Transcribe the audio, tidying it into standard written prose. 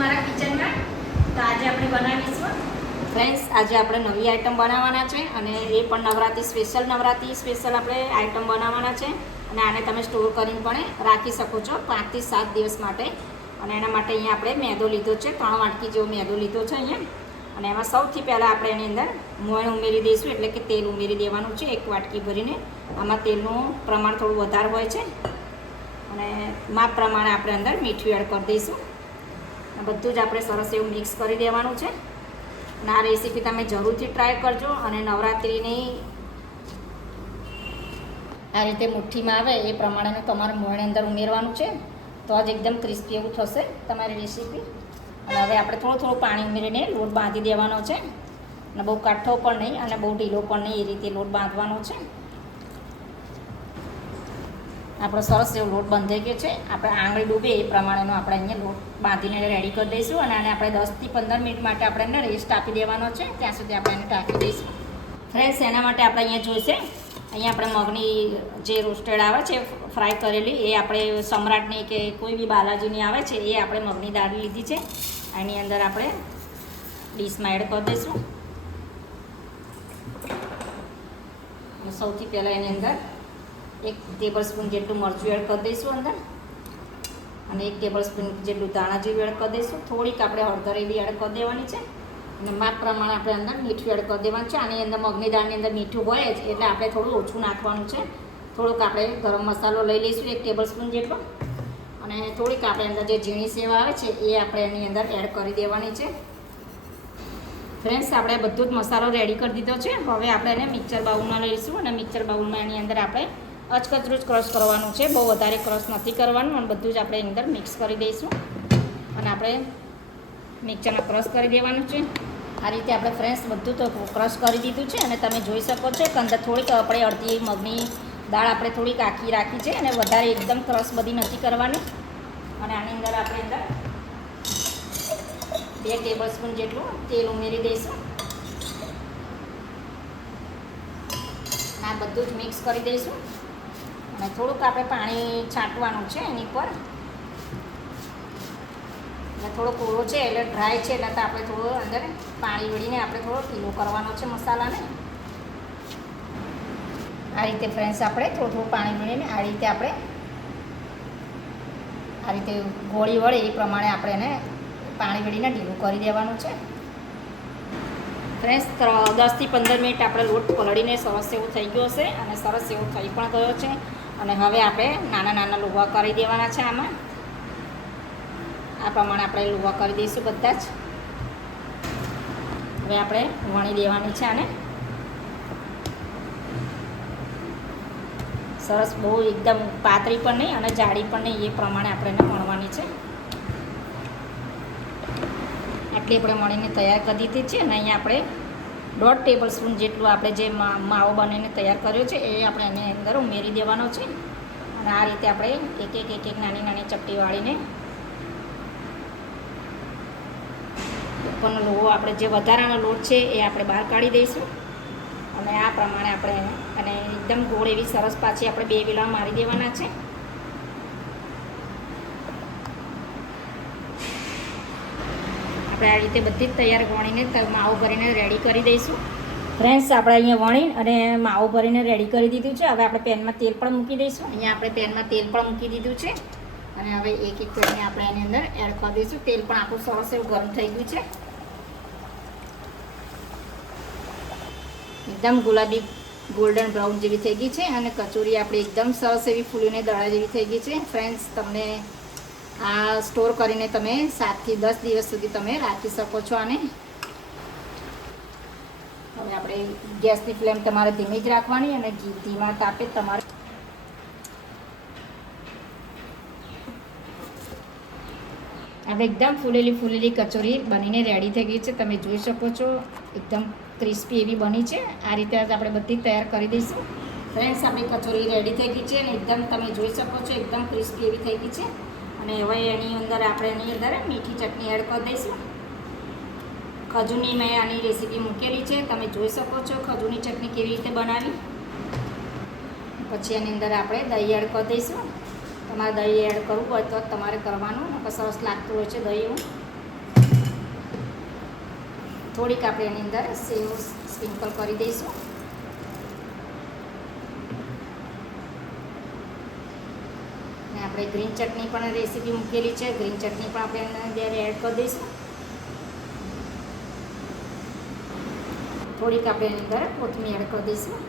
મારા કિચનમાં. તો આજે આપણે બનાવીશું ફ્રેન્ડ્સ, આજે આપણે નવી આઈટમ બનાવવાના છે અને એ પણ નવરાત્રિ સ્પેશિયલ આપણે આઈટમ બનાવવાના છે. અને આને તમે સ્ટોર કરીને પણ રાખી શકો છો 5 થી 7 દિવસ માટે. અને એના માટે અહીંયા આપણે મેદો લીધો છે, 3 વાટકી જેવો મેદો લીધો છે અહીંયા. અને એમાં સૌથી પહેલાં આપણે એની અંદર મોણ ઉમેરી દઈશું, એટલે કે તેલ ઉમેરી દેવાનું છે 1 વાટકી ભરીને. આમાં તેલનું પ્રમાણ થોડું વધારે હોય છે અને માપ પ્રમાણે આપણે અંદર મીઠું એડ કરી દઈશું. બધું જ આપણે સરસ એવું મિક્સ કરી દેવાનું છે. અને આ રેસીપી તમે જરૂરથી ટ્રાય કરજો. અને નવરાત્રિની આ રીતે મુઠ્ઠીમાં આવે એ પ્રમાણેનું તમારે મોણ અંદર ઉમેરવાનું છે, તો જ એકદમ ક્રિસ્પી એવું થશે તમારી રેસીપી. અને હવે આપણે થોડું પાણી ઉમેરીને લોટ બાંધી દેવાનો છે. અને બહુ કાઠો પણ નહીં અને બહુ ઢીલો પણ નહીં, એ રીતે લોટ બાંધવાનો છે. આપણો સરસ એવો લોટ બંધાઈ ગયો છે. આપણે આંગળી ડૂબે એ પ્રમાણેનો આપણે અહીંયા લોટ બાંધીને રેડી કરી દઈશું. અને આને આપણે 10 થી 15 મિનિટ માટે આપણે એને રેસ્ટ આપી દેવાનો છે. ત્યાં સુધી આપણે એને ઢાંકી દઈશું. ફ્રેન્ડ્સ, એના માટે આપણે અહીંયા જોઈશે, અહીંયા આપણે મગની જે રોસ્ટેડ આવે છે ફ્રાય કરેલી, એ આપણે સમ્રાટની કે કોઈ બી બાલાજીની આવે છે, એ આપણે મગની દાળ લીધી છે. એની અંદર આપણે ડીશમાં એડ કરી દઈશું. સૌથી પહેલાં એની અંદર 1 ટેબલ સ્પૂન જેટલું મરચું એડ કરી દઈશું અંદર. અને 1 ટેબલ સ્પૂન જેટલું ધાણા જીરું એડ કરી દઈશું. થોડીક આપણે હળદર એવી એડ કરી દેવાની છે. અને માપ પ્રમાણે આપણે અંદર મીઠું એડ કરી દેવાનું છે. આની અંદર મગની દાળની અંદર મીઠું હોય જ, એટલે આપણે થોડું ઓછું નાખવાનું છે. થોડુંક આપણે ગરમ મસાલો લઈ લઈશું 1 ટેબલ સ્પૂન જેટલો. અને થોડીક આપણે અંદર જે ઝીણી સેવ આવે છે એ આપણે એની અંદર એડ કરી દેવાની છે. ફ્રેન્ડ્સ, આપણે બધો જ મસાલો રેડી કરી દીધો છે. હવે આપણે એને મિક્સર બાઉલમાં લઈશું. અને મિક્સર બાઉલમાં એની અંદર આપણે અચકચરું જ ક્રશ કરવાનું છે, બહુ વધારે ક્રશ નથી કરવાનું. અને બધું જ આપણે એની અંદર મિક્સ કરી દઈશું. અને આપણે મિક્સરમાં ક્રશ કરી દેવાનું છે. આ રીતે આપણે ફ્રેન્ડ્સ બધું તો ક્રશ કરી દીધું છે. અને તમે જોઈ શકો છો કે અંદર થોડીક આપણે અડધી મગની દાળ આપણે થોડીક આખી રાખી છે, અને વધારે એકદમ ક્રશ બધી નથી કરવાની. અને આની અંદર આપણે અંદર 2 ટેબલ સ્પૂન જેટલું તેલ ઉમેરી દઈશું. આ બધું જ મિક્સ કરી દઈશું. અને થોડુંક આપણે પાણી છાંટવાનું છે એની પર. અને થોડો કોરો છે એટલે ડ્રાય છે, એટલે તો આપણે થોડું અંદર પાણી વળીને આપણે થોડો ઢીલો કરવાનો છે મસાલાને. આ રીતે ફ્રેન્ડ્સ આપણે થોડું પાણી વળીને આ રીતે ગોળી વળે એ પ્રમાણે આપણે એને પાણી વળીને ઢીલું કરી દેવાનું છે. ફ્રેન્ડ્સ, 10 થી 15 મિનિટ આપણે લોટ પલળીને સરસ એવું થઈ ગયો હશે. અને સરસ એવો થઈ પણ ગયો છે. અને હવે આપણે નાના લુવા કરી દેવાના છે. આમાં આ પ્રમાણે આપણે લુવા કરી દઈશું બધા જ. હવે આપણે વણી દેવાની છે આને સરસ, બહુ એકદમ પાતળી પણ નહીં અને જાડી પણ નહીં, એ પ્રમાણે આપણે એને વણવાની છે. આટલી આપણે વણીને તૈયાર કરી દીધી છે. અને અહીંયા આપણે 1.5 ટેબલ સ્પૂન જેટલું આપણે જે માવો બનાવીને તૈયાર કર્યો છે એ આપણે એની અંદર ઉમેરી દેવાનો છે. અને આ રીતે આપણે એક નાની ચપટી વાળીને ઉપરનો લોહો આપણે જે વધારાનો લોટ છે એ આપણે બહાર કાઢી દઈશું. અને આ પ્રમાણે આપણે અને એકદમ ગોળ એવી સરસ પાછી આપણે 2 વેલા મારી દેવાના છે. આપણે આ રીતે બધી જ તૈયાર વણીને માવો ભરીને રેડી કરી દઈશું. ફ્રેન્ડ્સ, આપણે અહીંયા વણી અને માવો ભરીને રેડી કરી દીધું છે. હવે આપણે પેનમાં તેલ પણ મૂકી દઈશું. અહીંયા આપણે પેનમાં તેલ પણ મૂકી દીધું છે. અને હવે એક કરીને આપણે એની અંદર એડ કરી દઈશું. તેલ પણ આપણું સરસ એવું ગરમ થઈ ગયું છે. એકદમ ગુલાબી ગોલ્ડન બ્રાઉન જેવી થઈ ગઈ છે. અને કચોરી આપણી એકદમ સરસ એવી ફૂલીને દડા જેવી થઈ ગઈ છે. ફ્રેન્ડ્સ, તમને આ સ્ટોર કરીને તમે 7 થી 10 દિવસ સુધી તમે રાખી શકો છો આને. હવે આપણે ગેસની ફ્લેમ તમારે ધીમી જ રાખવાની અને ધીમા તાપે તમારે આપણે એકદમ ફૂલેલી કચોરી બનીને રેડી થઈ ગઈ છે. તમે જોઈ શકો છો એકદમ ક્રિસ્પી એવી બની છે. આ રીતે આપણે બધી તૈયાર કરી દઈશું. ફ્રેન્ડ્સ, આપણી કચોરી રેડી થઈ ગઈ છે અને એકદમ તમે જોઈ શકો છો એકદમ ક્રિસ્પી એવી થઈ ગઈ છે. અને હવે એની અંદર આપણે મીઠી ચટણી એડ કરી દઈશું. ખજૂરની મેં આની રેસીપી મૂકેલી છે, તમે જોઈ શકો છો ખજૂરની ચટણી કેવી રીતે બનાવી. પછી એની અંદર આપણે દહીં એડ કરી દઈશું. તમારે દહીં એડ કરવું હોય તો તમારે કરવાનું, સરસ લાગતું હોય છે દહીં એવું. થોડીક આપણે એની અંદર સેવ સ્પ્રિંકલ કરી દઈશું. અને આપણે ગ્રીન ચટણી પણ રેસીપી મૂકેલી છે, ગ્રીન ચટણી પણ આપણે એની અંદર એડ કરી દઈશું. થોડીક આપણે એની અંદર કોથમીર એડ કરી દઈશું.